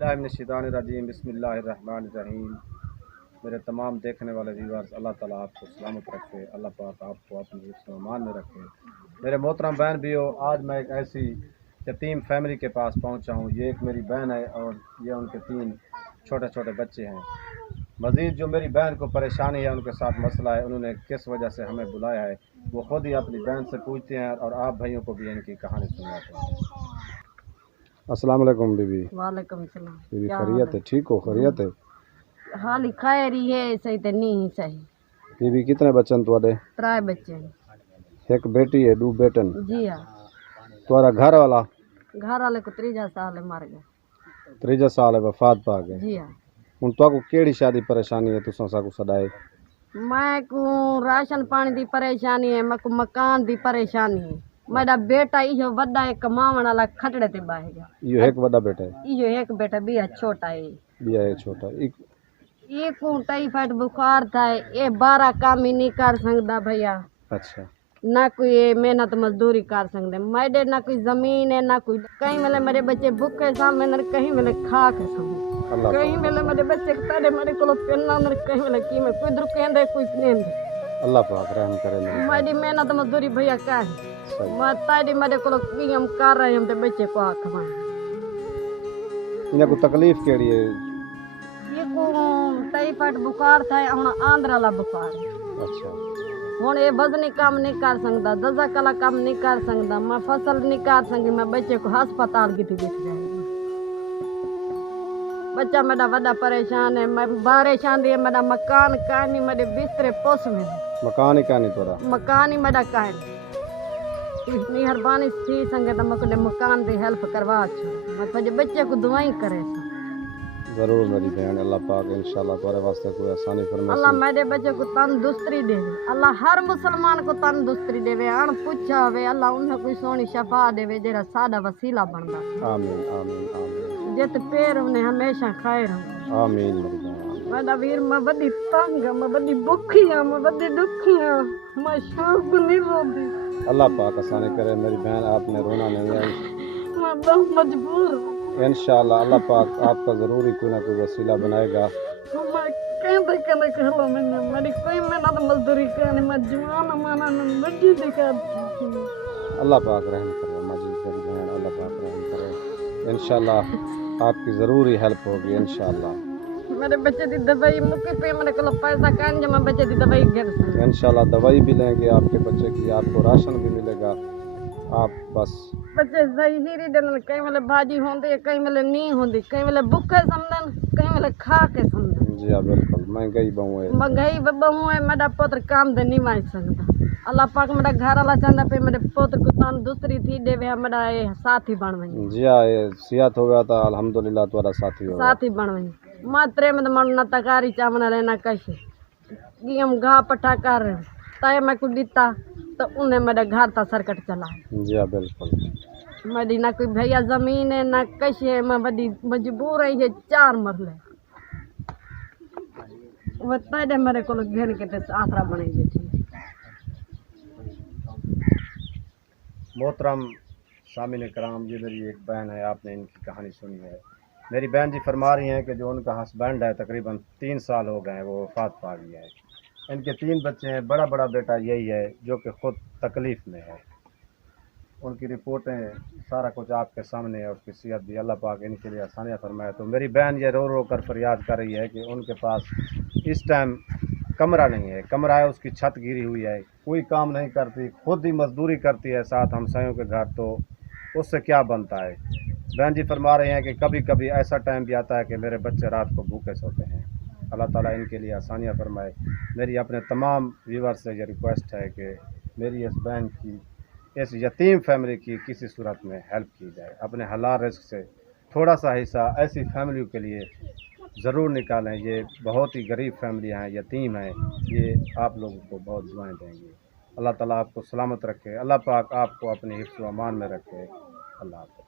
बिस्मिल्लाहिर्रहमानिर्रहीम बिस्मिल्लाहिर्रहमानिर्रहीम। मेरे तमाम देखने वाले व्यूअर्स, अल्लाह ताला आपको सलामत रखे, अल्लाह पाक आपको अपने हिफ्ज़ व अमान में रखे। मेरे मोहतरम बहन भी हो, आज मैं एक ऐसी यतीम फैमिली के पास पहुंचा हूं। ये एक मेरी बहन है और ये उनके 3 छोटे छोटे बच्चे हैं। मज़ीद जो मेरी बहन को परेशानी है, उनके साथ मसला है, उन्होंने किस वजह से हमें बुलाया है, वो ख़ुद ही अपनी बहन से पूछते हैं और आप भाइयों को भी इनकी कहानी सुनाते हैं। अस्सलाम वालेकुम बीबी। वालेकुम सलाम। बीबी क्या खैरियत है? ठीक हो? खैरियत है? हाल खैरी है, सही तो नहीं सही। बीबी कितने बच्चन तुहाडे? 3 बच्चे। एक बेटी है, 2 बेटन। जी हाँ। तुम्हारा घर वाला? घर वाले को 3 साल मर गए। 3 साल है वफात पा गए। जी हाँ। हुण तुहाको केड़ी शादी परेशानी है तुसां साकू सदाए? मैं को राशन पानी दी परेशानी है, मैं को मकान दी परेशानी है। मेरा बेटा इहो वड्डा है, कमावण वाला खटड़े ते बाह गया। यो एक बड़ा बेटा है? इहो एक बेटा भी है, छोटा है। बिया है छोटा। ये को टाइफाइड बुखार था, ये 12 काम ही नहीं कर सकता भैया। अच्छा। ना कोई मेहनत मजदूरी कर सकते मेरे, ना कोई जमीन है, ना कोई कहीं मिले मेरे बच्चे भूखे सामने न कहीं मिले खा के सामने, कहीं मिले मेरे बच्चे तारे मेरे को पेना न कहीं मिले की में कोई दुख कहते कोई नहीं दे। अल्लाह पाक रहम करे। मेरी मेहनत मजदूरी भैया क्या है, मैं तारी मेरे को की हम कर रहे हम ते बच्चे को आखवा। इन्हें को तकलीफ केड़ी है? ये को टाइफाइड बुखार था, हम आंध्र वाला बुखार। अच्छा। हूँ ये वजनी काम नहीं कर सकता, दजा कला काम नहीं कर सकता, मैं फसल नहीं कर सकती, मैं बच्चे को अस्पताल की थी बिठ जाएगी। बच्चा मेरा बड़ा परेशान है, मैं परेशान है, मेरा मकान कहानी मेरे बिस्तरे पोस में मकान ही कहानी तोरा? मकान ही मेरा कहानी मेहरबानी थी संगे तो मैं मकान की हेल्प करवा छो, मैं तुझे बच्चे को दुआई करे। जरूर मेरी बहन, अल्लाह पाक इंशाल्लाह तुम्हारे वास्ते कोई आसानी फरमाए। अल्लाह मेरे बच्चे को तंदुरुस्ती देवे, अल्लाह हर मुसलमान को तंदुरुस्ती देवे, अण पूछा होवे अल्लाह उन्हें कोई सोनी शफा देवे जेरा सादा वसीला बनदा। आमीन आमीन आमीन। जित पैर उन्हें हमेशा खैर हो। आमीन मेरी बहन। मेरा वीर मैं बड़ी तंग, मैं बड़ी भूखी हूं, मैं बड़ी दुखी हूं, मैं शाम को नहीं रोती। अल्लाह पाक आसानी करे मेरी बहन, आपने रोना नहीं है। मैं बहुत मजबूर हूं। इंशाअल्लाह अल्लाह पाक आपका ज़रूर ही कोई ना कोई वसीला बनाएगा। मेरी कोई मेहनत मजदूरी करने मैं जवान माना बड़ी दिक्कत। अल्लाह पाक रहम करे मजीद मेरी बहन, अल्लाह पाक रहम करे। इंशाअल्लाह आपकी ज़रूर ही हेल्प होगी इंशाअल्लाह। मेरे बच्चे की दवाई मुके पे मेरे को पैसा कान जमा बच्चे की दवाई गिर। इंशाअल्लाह दवाई भी लेंगे आपके बच्चे की, आपको राशन भी मिलेगा। आप बस बच्चे सही ही देन, कहीं वाले भाजी होंदी है, कहीं वाले नहीं होंदी, कहीं वाले भूखे समझन, कहीं वाले खा के समझन। जी हाँ बिल्कुल, महंगाई बहु है, महंगाई बहु है। मेरा पुत्र काम दे नहीं मार सकता। अल्लाह पाक मेरा घर वाला चाहता पे मेरे पुत्र को तंदुरुस्ती थी देवे, मेरा ये साथी बन वही। जी हाँ, ये सियात हो गया था अल्हम्दुलिल्लाह तुम्हारा साथी हो, साथी बन वही। मात्रे में मन न तकारी चावना रहना कैसे कि हम घा पट्टा कर रहे ताए मैं को दीता तो उन्हें मेरे घर तक सरकट चला। जी हाँ बिल्कुल। मेरी ना कोई भैया जमीन है ना कैसे है, मैं बड़ी मजबूर है, ये 4 मरले वो ताए मेरे को घेर के आसरा बने थी। मोहतरम सामिन कराम, ये मेरी एक बहन है, आपने इनकी कहानी सुनी है। मेरी बहन जी फरमा रही हैं कि जो उनका हस्बैंड है तकरीबन 3 साल हो गए हैं वो वफात पा गया है। इनके 3 बच्चे हैं, बड़ा बेटा यही है जो कि ख़ुद तकलीफ़ में है। उनकी रिपोर्टें सारा कुछ आपके सामने है, उसकी सेहत भी अल्लाह पाक इनके लिए आसानियाँ फरमाए। तो मेरी बहन ये रो कर फरियाद कर रही है कि उनके पास इस टाइम कमरा नहीं है, कमरा है उसकी छत गिरी हुई है, कोई काम नहीं करती, खुद ही मजदूरी करती है साथ हमसायों के घर, तो उससे क्या बनता है। बहन जी फरमा रहे हैं कि कभी कभी ऐसा टाइम भी आता है कि मेरे बच्चे रात को भूखे सोते हैं। अल्लाह ताला इनके लिए आसानियाँ फरमाए। मेरी अपने तमाम व्यूअर्स से ये रिक्वेस्ट है कि मेरी इस बहन की, इस यतीम फैमिली की किसी सूरत में हेल्प की जाए। अपने हलाल रिस्क से थोड़ा सा हिस्सा ऐसी फैमिली के लिए ज़रूर निकालें। ये बहुत ही गरीब फैमिलियाँ हैं, यतीम हैं, ये आप लोगों को बहुत दुआएं देंगे। अल्लाह ताला आपको सलामत रखे, अल्लाह पाक आपको अपने हिफ्ज़ व अमान में रखे। अल्लाह हाफ़िज़।